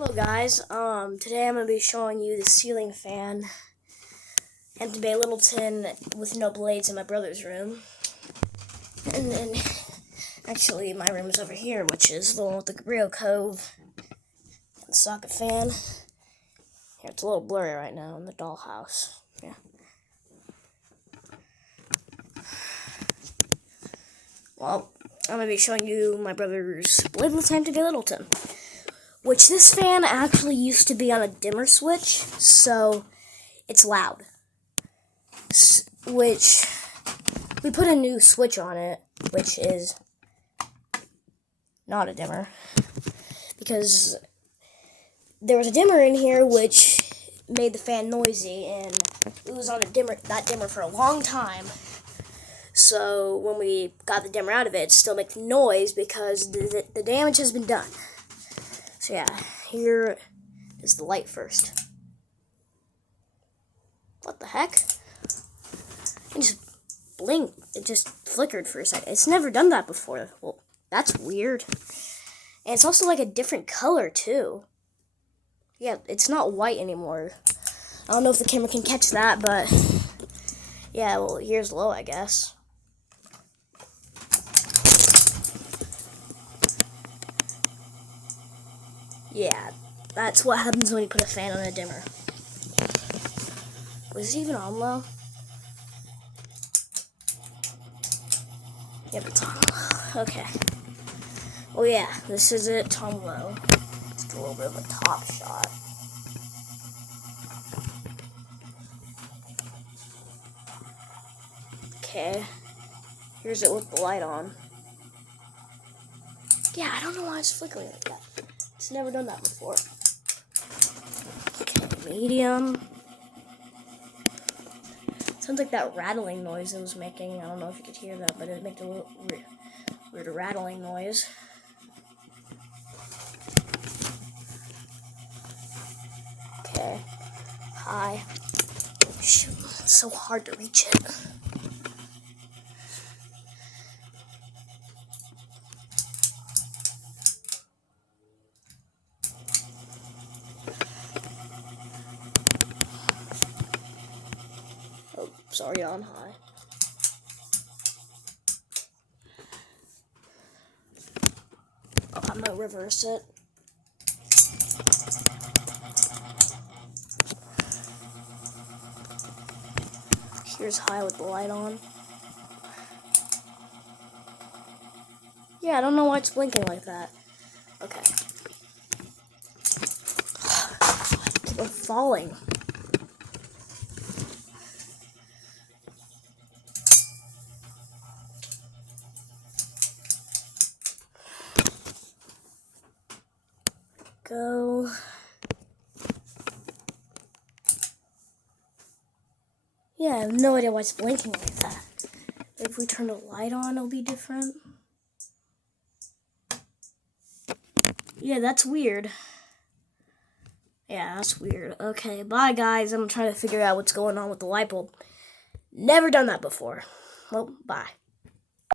Hello guys, today I'm going to be showing you the ceiling fan empty bay Littleton with no blades in my brother's room. And then, actually my room is over here, which is the one with the Rio Cove and the socket fan. Here, it's a little blurry right now in the dollhouse. Yeah. Well, I'm going to be showing you my brother's bladeless empty bay Littleton. Which this fan actually used to be on a dimmer switch, so it's loud. Which, we put a new switch on it, which is not a dimmer. Because there was a dimmer in here which made the fan noisy, and it was on that dimmer for a long time. So when we got the dimmer out of it, it still makes noise because the damage has been done. So yeah, here is the light first. What the heck? It just blinked. It just flickered for a second. It's never done that before. Well, that's weird. And it's also like a different color too. Yeah, it's not white anymore. I don't know if the camera can catch that, but yeah, well, here's low, I guess. Yeah, that's what happens when you put a fan on a dimmer. Was it even on low? Yep, it's on low. Okay. Oh yeah, this is it on low. Just a little bit of a top shot. Okay. Here's it with the light on. Yeah, I don't know why it's flickering like that. It's never done that before. Okay, medium. Sounds like that rattling noise it was making. I don't know if you could hear that, but it made a little weird rattling noise. Okay. High. Shoot, it's so hard to reach it. Oh, sorry, on high. I'm gonna reverse it. Here's high with the light on. Yeah, I don't know why it's blinking like that. Okay. Keep on falling. Go. Yeah, I have no idea why it's blinking like that. If we turn the light on, it'll be different. Yeah, that's weird. Yeah, that's weird. Okay, bye guys. I'm trying to figure out what's going on with the light bulb. Never done that before. Well, bye.